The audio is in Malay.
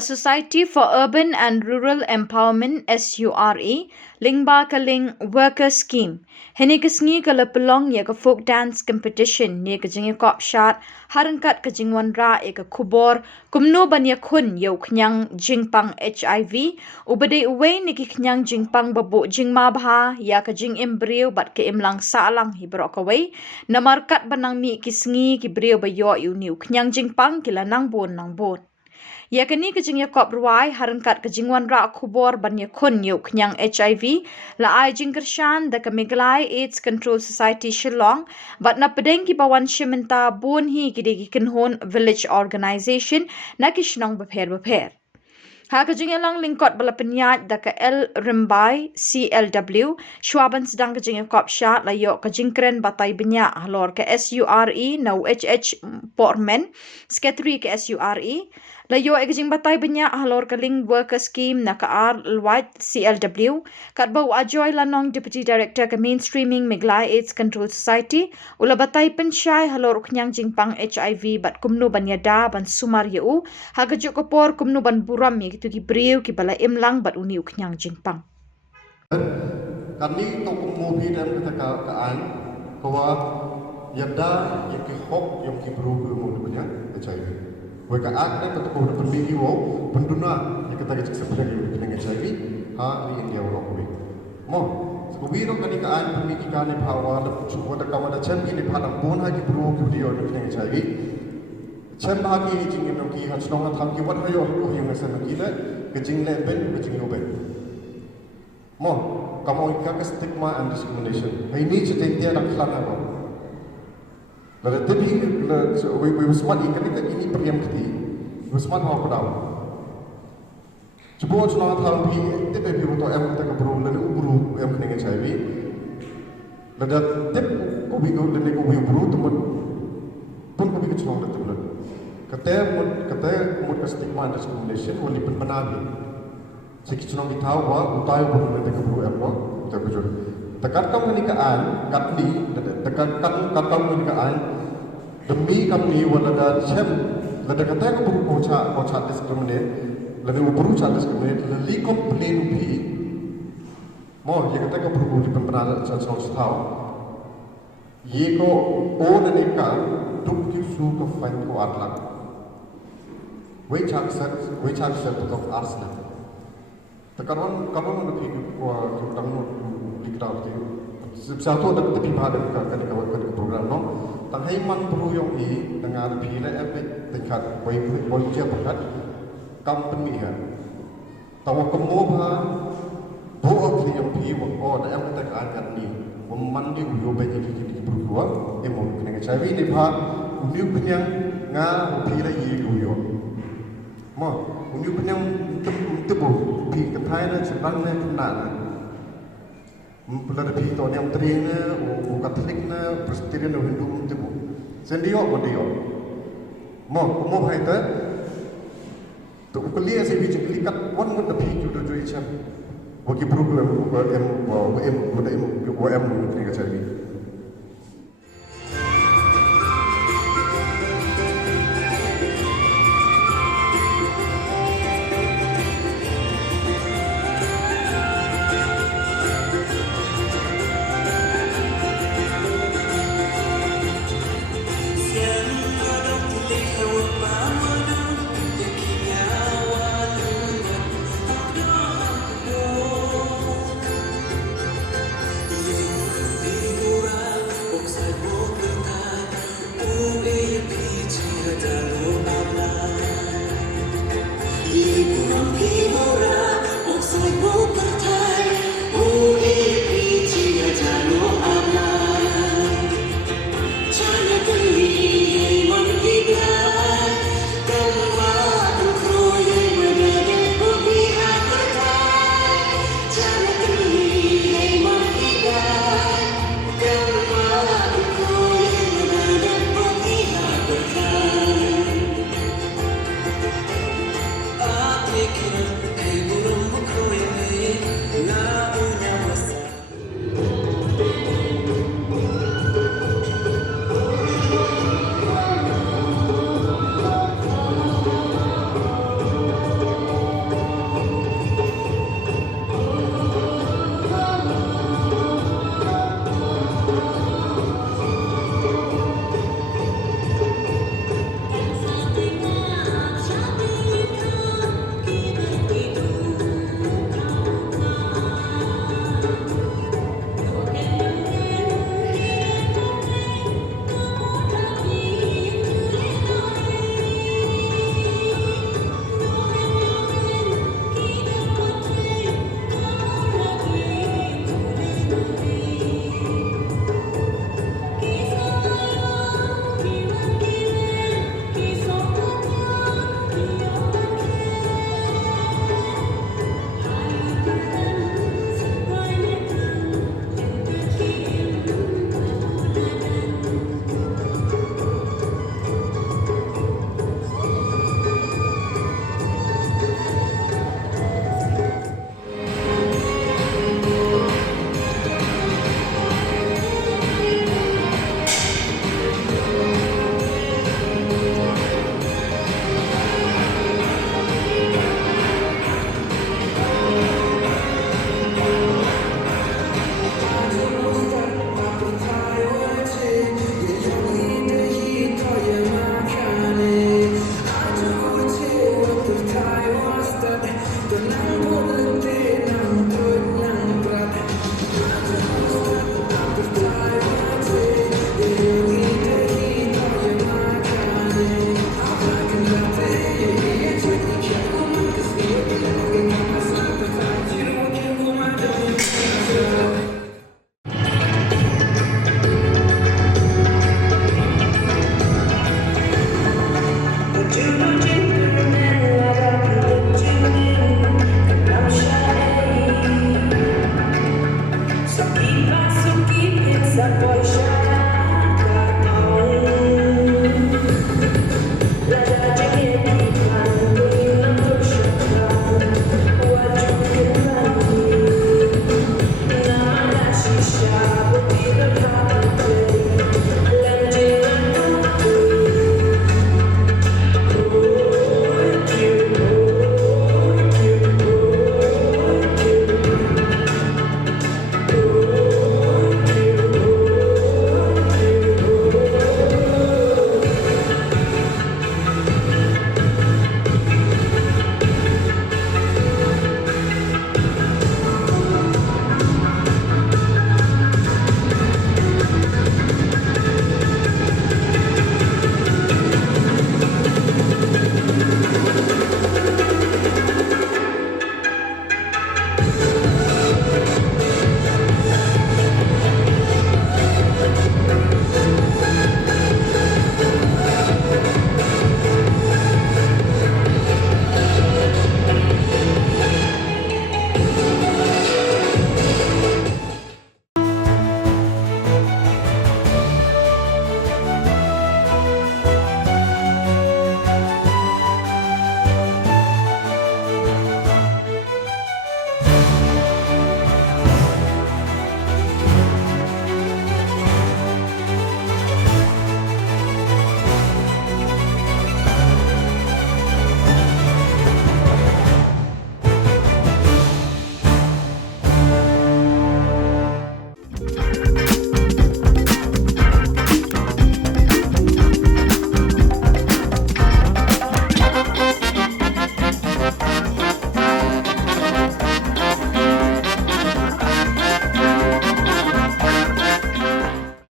Society for Urban and Rural Empowerment SURE lingba kaling worker scheme heni kesngi kala pelong ya ka folk dance competition ni ka Jingiakop Shad harangkat ka jingwan ra e ka Khubor kumno banya khun yo Khñiang Jingpang HIV ubade uwe ni ki Khñiang Jingpang babu jingma bha ya ka jing embryo bat ke imlang salang hibrok away namarkat banang mi kisngi ki brio bayo yu niu Khñiang Jingpang kila nang bon ya kini ke Jingiakop ruai harangkat ke jingwan ra Khubor banya khun yo Khñiang HIV la ai jingkershan da ke Meghalaya AIDS Control Society Shillong bat na pedeng ki bawan shimenta bon hi ki degi kenhon village organization na ki shnong bapher ha ka Jingialang lingkot bala penyat da ke L Rimbai CLW shwaban sedang ke Jingiakop Shad la yo ke jingkren batai benya Halor ke SURE na UHH Portman Secretary ke SURE la yo egjing batai benya Halor ke Link Worker Scheme na ke R White CLW kat bau ajoy lanong Deputy Director ke Mainstreaming Meghalaya AIDS Control Society ula batai pensyai Halor Khñiang Jingpang HIV bat kumno ban yada ban sumar yu ha ke Khubor kumno ban buram mi tu ki brio ki bala imlang bat uniu Khñiang Jingpang kami to kumobi dan kita kaan bahwa yada yang ki hok yang ki bro mo punya HIV Weka ada betul betul permisi wo penduna yang kita kecik sebenarnya dengan HIV ha di India orang kami. Mo sebabnya kami kaan permisi kami bahawa cuba ada kawan ada cem ini pada pun haji bro video dengan HIV. Cem bagi jingin noki hat selong hat ki wat hayo yang nasa noki le kejing le ben kejing lo ben. Mo kamu ikak stigma and discrimination. Ini cerita ada kelana mo. Lalu tadi, we smart ikan ini periam kiti, we smart hawk down. Cuba cuma tahu pi, tip pi untuk em kita keberu, lalu uburu em kena HIV. Lalu tip kopi lalu kopi uburu teman, pun kopi kecil orang teman. Kata mud stigma dan discrimination, wali pun menabi. Sekicau orang tahu bahawa utai uburu lalu keberu em apa, tak kejut. Tekan kamu nikaan, katli, tekan kamu nikaan, demi kami walada cem, lada kata aku beru koca diskriminat, lada beru koca diskriminat, lali kau pelenu pi, mau ye kata aku beru di pembenaran sesuatu tahu, ye ko orang nikaan, duk kisu ko find ko atlang, we cak set untuk arslan, tekan kamu nak pergi ko tamu diktator itu. Satu ada tepi pada kan program no. Tang heiman peruyong i dengan pila efek tingkat boleh berkat company ya. Tahu kemoba buat yang pi oh ada yang tekan ni. Memandi uyo banyak di berbuat emo kena cari di bah uniu Khñiang nga pila i uyo. Mo uniu Khñiang tebu pi ketai sebang ne nak Bulan lebih tahun yang terina, Katolik na, Presbyterian na Hindu tibu. Sendio, mendio. Mau hai ta. Tu kuliah saya bincang kelikat, wan mun lebih judo judo icam. Bagi program WM ni cari. Ibu